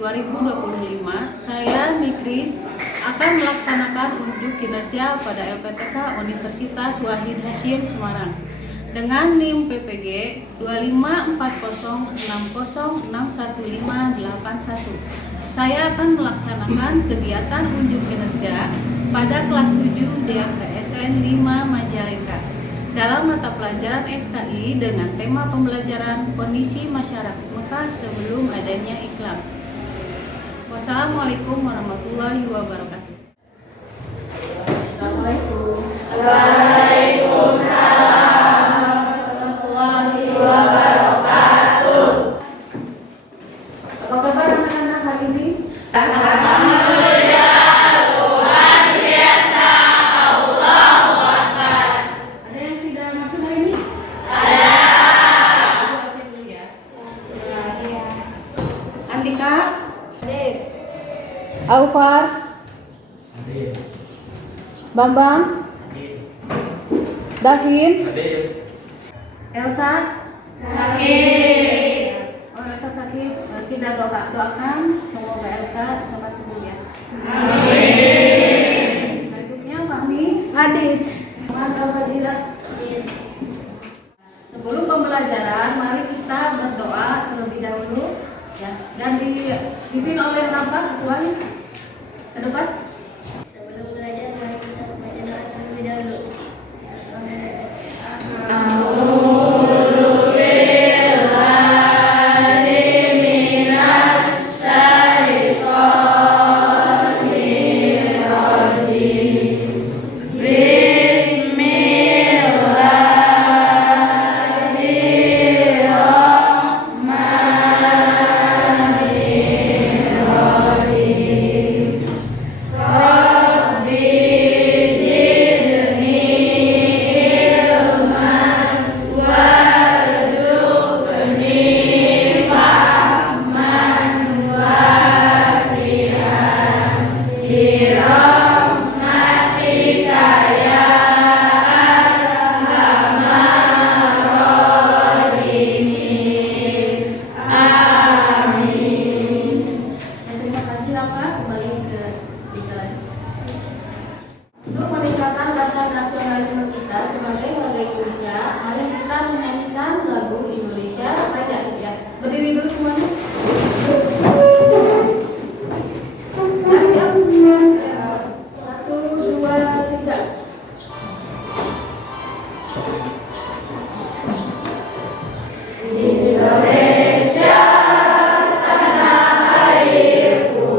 2025, saya Nikris akan melaksanakan unjuk kinerja pada LPTK Universitas Wahid Hasyim Semarang dengan NIM PPG 25406061581. Saya akan melaksanakan kegiatan unjuk kinerja pada kelas 7 DAPSN 5 Majalengka dalam mata pelajaran SKI dengan tema pembelajaran kondisi masyarakat Mekah sebelum adanya Islam. Wassalamualaikum warahmatullahi wabarakatuh. Assalamualaikum. Waalaikumsalam warahmatullahi wabarakatuh. Apa kabar anak-anak hari ini? Alhamdulillah, Tuhan biasa, Allahu Akbar. Ada yang tidak masuk hari ini? Ada. Saya dulu ya. Andika, Aufar, Bambang, Davin, Elsa, Sakit. Oh, Elsa sakit. Kita doakan semoga Elsa cepat sembuh ya. Amin. Berikutnya Fahmi, Adit, Muhammad Fazilah. Sebelum pembelajaran, mari kita berdoa terlebih dahulu ya, dan dipimpin oleh Rafa ketuanya. Ke depan. Sebelum belajar, mari kita membaca doa terlebih dahulu. Terima kasih Rafa, kembali ke bicara. Untuk meningkatkan rasa nasionalisme kita sebagai warga Indonesia, mari kita menyanyikan lagu Indonesia Raya ya. Berdiri dulu semuanya. Ya, siap. 1, 2, 3. Indonesia, tanah airku,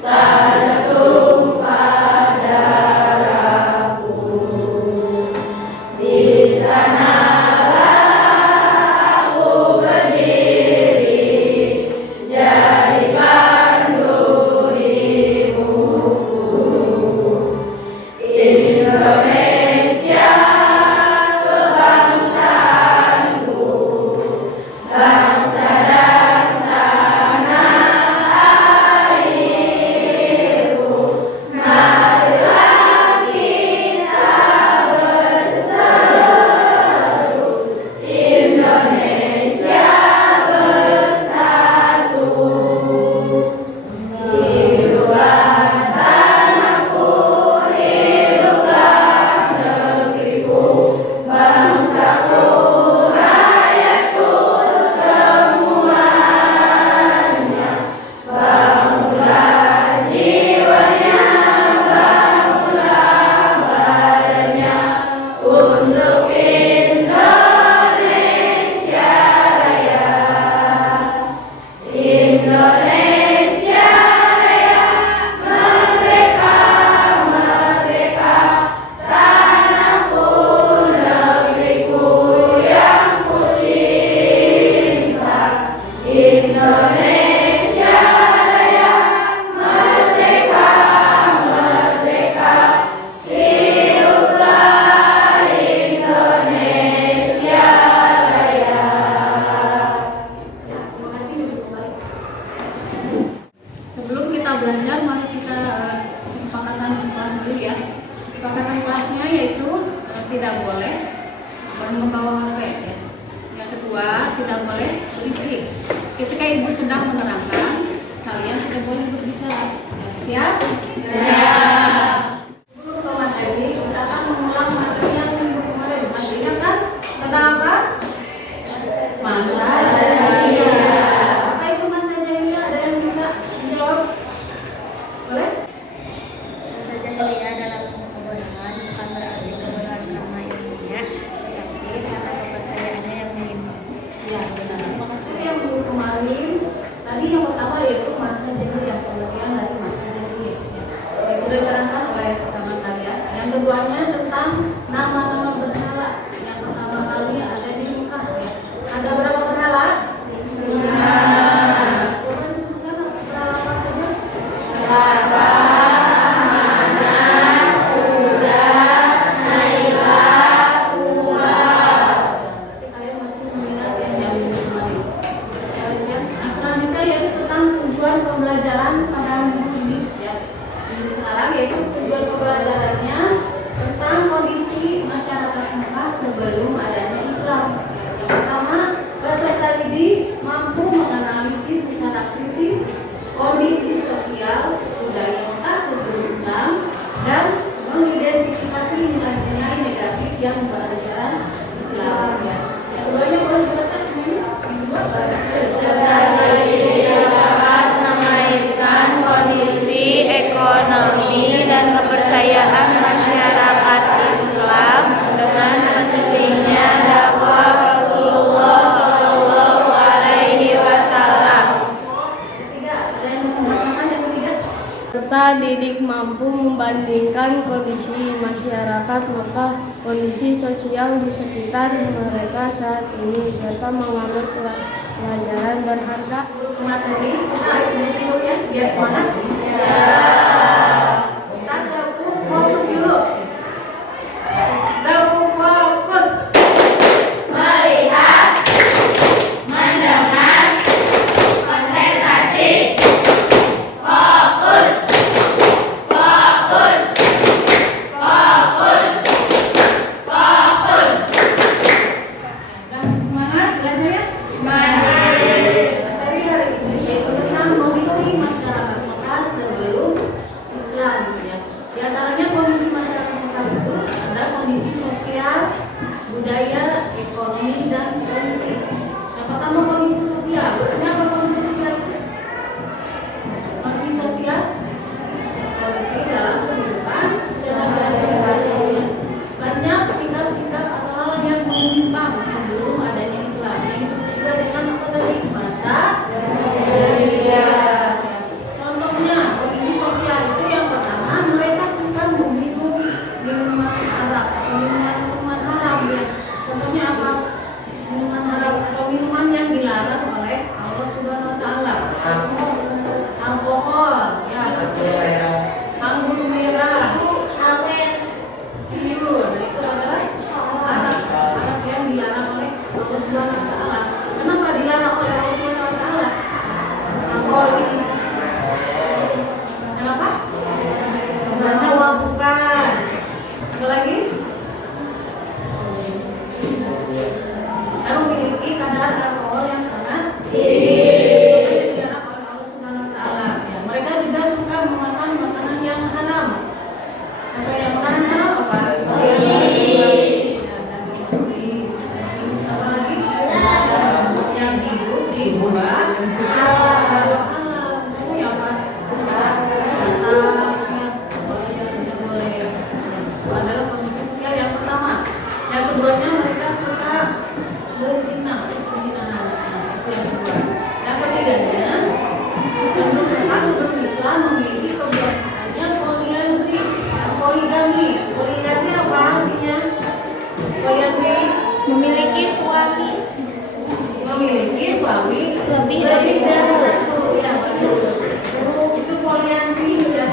tertumpah darahku. Di sanalah aku berdiri, jadikan dirimu. Indonesia, kebangsaanku, bangsa dan tanah airku. Marilah kita berseru, Indonesia bersatu. Hiduplah tanahku, hiduplah negeriku, bangsaku, rakyatku semuanya. Bangunlah jiwanya, bangunlah badannya untuk Indonesia Raya. Indonesia Raya, merdeka, merdeka, tanahku, negeriku yang ku cinta. Indonesia Raya, merdeka, merdeka, hiduplah Indonesia Raya. Terima kasih, duduk kembali. Sebelum kita belajar, mari kita kesepakatan kelas dulu ya. Kesepakatan kelasnya yaitu tidak boleh membawa HP ya. Yang kedua, tidak boleh berisik. Ketika ibu sedang menerangkan, peserta didik mampu membandingkan kondisi masyarakat, maka kondisi sosial di sekitar mereka saat ini, serta mengambil pelajaran berharga. Materi kita isinya dulu ya, biar semangat. Kita gabung fokus dulu. Gabung fokus. Melihat, mendengar, konsentrasi. Fokus, fokus, fokus, fokus. Udah semangat belajar ya? Materi hari ini yaitu tentang kondisi masyarakat Mekah sebelum Islam ya. Di antaranya kondisi masyarakat Mekah itu ada kondisi sosial, budaya, ekonomi, dan politik. Yang pertama kondisi sosial. Kenapa kondisi sosial? Kondisi sosial, kondisi dalam kehidupan sehari-hari. Banyak sikap-sikap atau hal yang menyimpang sebelum adanya Islam. Yang disebut juga dengan apa tadi? Masa jahiliyah. Contohnya kondisi sosial itu yang pertama, mereka suka meminum minuman Arab atau minuman haram ya. Contohnya apa? Minuman haram atau minuman yang dilarang oleh Allah Subhanahu Wa Taala. Alkohol, ya, anggur merah, ciu, itu adalah Arab yang dilarang oleh Allah Subhanahu Wa Taala. Kenapa dilarang oleh Allah Subhanahu Wa Taala? Alkohol ini. Kenapa? Karena bukan. Apa lagi? Karena memiliki kadar alkohol yang sangat tinggi. Dilarang oleh Allah Subhanahu Wa Taala. Ya, mereka juga suka memakan makanan yang haram. Contoh yang makanan haram apa? Apa lagi? Yang hidup di bawah halal. Contohnya apa? Tidak boleh. Itu adalah kondisi sosial yang pertama. Yang keduanya mereka suka berzina, perzinahan. Itu yang kedua. Yang ketiganya, penduduk Mekah sebelum Islam memiliki kebiasaannya poliandri, poligami. Poligami apa artinya? Poliandri Memiliki suami lebih dari satu. Ya, betul. Itu poliandri ya.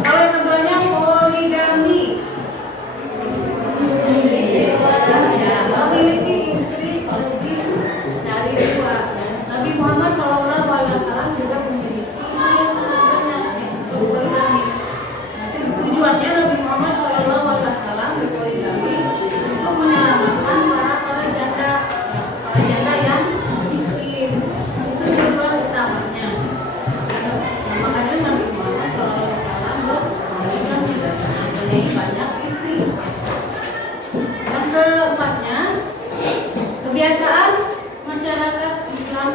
Kalau yang keduanya poligami. Ya, memiliki istri lebih dari dua. Nabi Muhammad SAW juga memiliki istri yang sangat banyak. Itu poligami. Nanti tujuannya Nabi Muhammad SAW berpoligami untuk menyelamatkan para janda yang miskin. Itu tujuan utamanya. Nah, makanya Nabi Muhammad SAW berpoligami mempunyai banyak istri. Yang keempatnya, kebiasaan masyarakat Islam,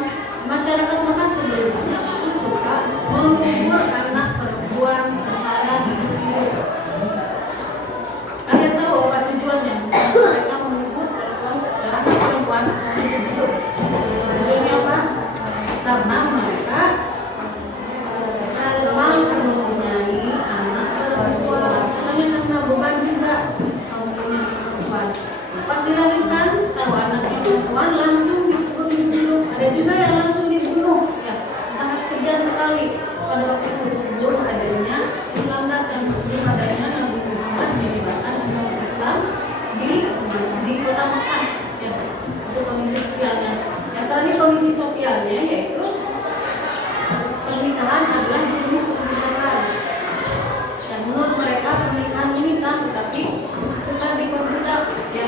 masyarakat Mekah sebelum Islam itu suka mengubur anak perempuan secara hidup. Kalian tahu apa tujuannya? Mereka mengubur anak perempuan secara hidup. Tujuannya apa? Karena mereka mempunyai anak perempuan. Hanya karena beban juga mempunyai perempuan. Pas dilahirkan, tahu anaknya perempuan langsung dibunuh. Ada juga yang langsung dibunuh. Ya, sangat kejam sekali pada waktu itu sebelum adanya Islam datang, sebelum adanya Nabi Muhammad menyebarkan agama Islam di kota Mekah. Ya, itu kondisi sosialnya. Yang terakhir kondisi sosialnya yaitu pernikahan adalah jenis pernikahan. Dan menurut mereka pernikahan ini sah, tetapi suka diperbudak, ya,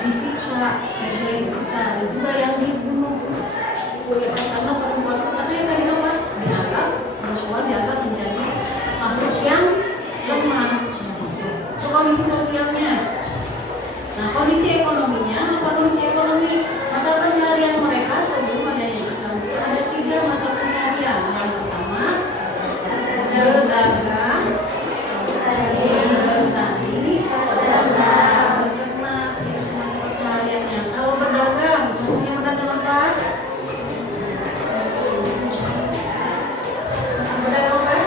disiksa, ada juga yang dibunuh. Ya, karena perempuan itu katanya tadi apa? Dianggap perempuan dianggap menjadi makhluk yang lemah. Itu kondisi sosialnya. Nah, kondisi ekonominya, apa kondisi ekonomi? Mata pencaharian mereka sebelum adanya Islam ada 3 mata pencaharian. Yang pertama, dagang, bertani, beternak. Pencahariannya. Kalau berdagang, contohnya berdagang apa? Berdagang apa?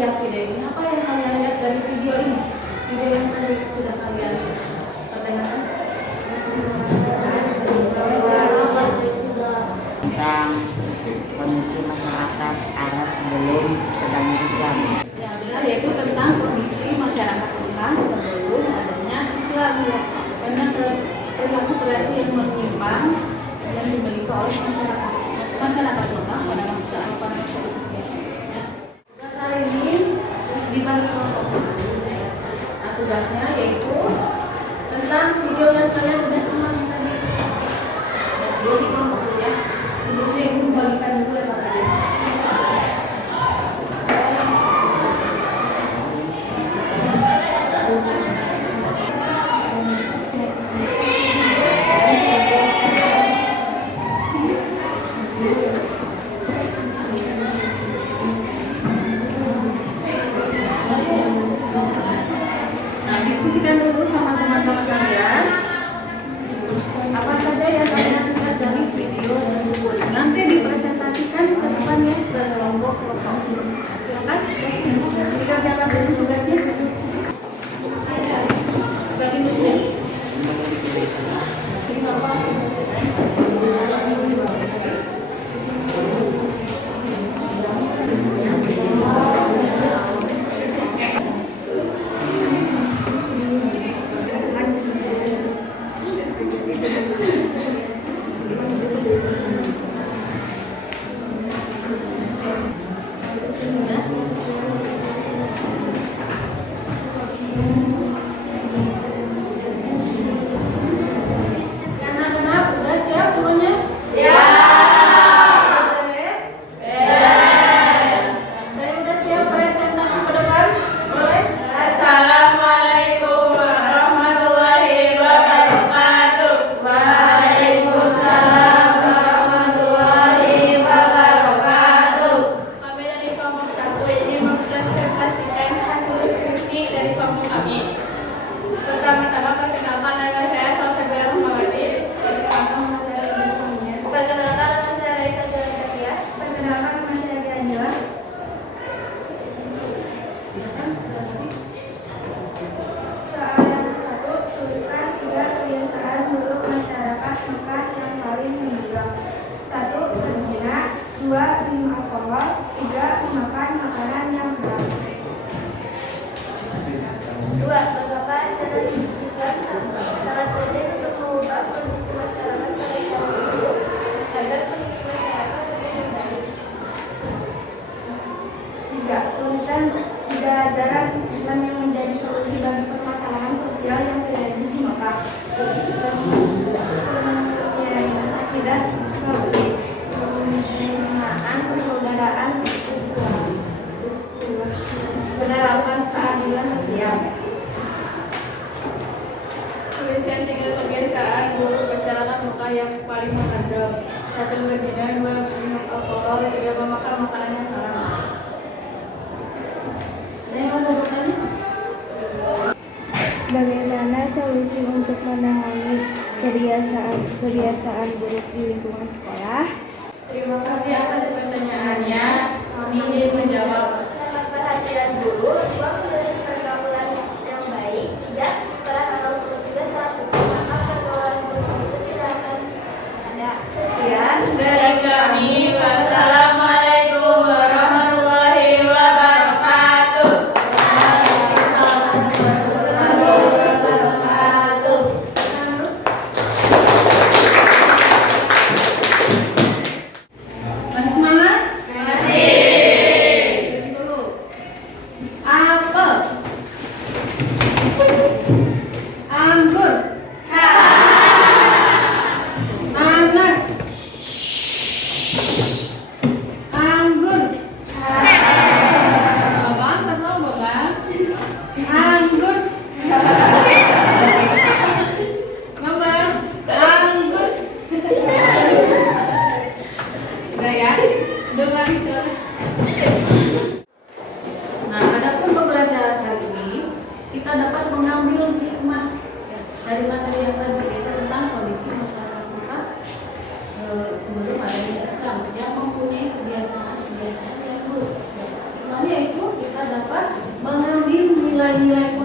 melihat video ini, apa yang kalian lihat dari video ini? Video yang tadi sudah kalian pertanyakan? Tentang kondisi masyarakat Arab sebelum adanya Islam. Ya benar, yaitu tentang kondisi masyarakat Mekah sebelum adanya Islam ya. Banyak perilaku-perilaku yang menyimpang yang dimiliki oleh masyarakat Mekah pada masa itu ya. Tugas hari ini dibagi kelompok. Nah, tugasnya yaitu tentang video yang kalian sudah simak tadi. Dua di kelompok ya. Sebelumnya ibu membagikan dulu ya Pak Kadir. Nah, diskusikan dulu sama teman-teman kalian apa saja yang kalian lihat dari video tersebut. Nanti dipresentasikan ke depannya ke kelompok-kelompok. Silakan dikerjakan dulu tugasnya. Bagi dulu ya. Ini apa? Anak-anak udah siap semuanya? Siap. Beres? Beres. Dan udah siap presentasi ke depan? Boleh? Assalamualaikum warahmatullahi wabarakatuh. Waalaikumsalam warahmatullahi wabarakatuh. Kami dari kelompok 1 ini mempresentasikan hasil skripsi dari kelompok kami. Pertama-tama perkenalkan nama saya Sofia Rahmawati dari kampung Mandala Bersaminya. Perkenalkan nama saya Raisa Jalatia. Perkenalkan nama saya Ganjela. Soal yang satu, tuliskan 3 kebiasaan buruk masyarakat Mekah yang paling menonjol. 1. Berzina. 2. Minum alkohol. 3. Memakan makanan yang haram. 2. Berbagai ajaran Islam sangat penting untuk mengubah kondisi masyarakat pada zaman dulu agar kondisi masyarakat lebih baik. 3. Tulisan 3 ajaran Islam yang menjadi solusi bagi permasalahan sosial yang terjadi di Mekah. Akidah tauhid, penerimaan persaudaraan, penerapan keadilan sosial. Tuliskan 3 kebiasaan buruk perjalanan Mekah yang paling menonjol. 1. Berzina. 2. Minum alkohol. 3. Memakan makanan yang haram. Ada yang mau bertanya? Bagaimana solusi untuk menangani kebiasaan buruk di lingkungan sekolah? Terima kasih atas pertanyaannya. Kami ingin menjawab. Dapat perhatian guru, 2. Memiliki pergaulan yang baik. 3. Peran orang tua juga sangat penting, maka pergaulan buruk itu tidak akan ada. Sekian dari kami. Wassalamualaikum warahmatullahi wabarakatuh. Masih semangat? Masih. Dulu. Apel. Anggur. Nanas. Anggur. Babang, tak tahu babang? Anggur. Babang, anggur. Udah ya? Udah lagi soalnya. Nah, adapun pembelajaran kali ini kita dapat mengambil hikmah dari materi yang tadi, yaitu tentang kondisi masyarakat Mekah sebelum adanya Islam yang mempunyai kebiasaan yang buruk. Semuanya itu kita dapat menilai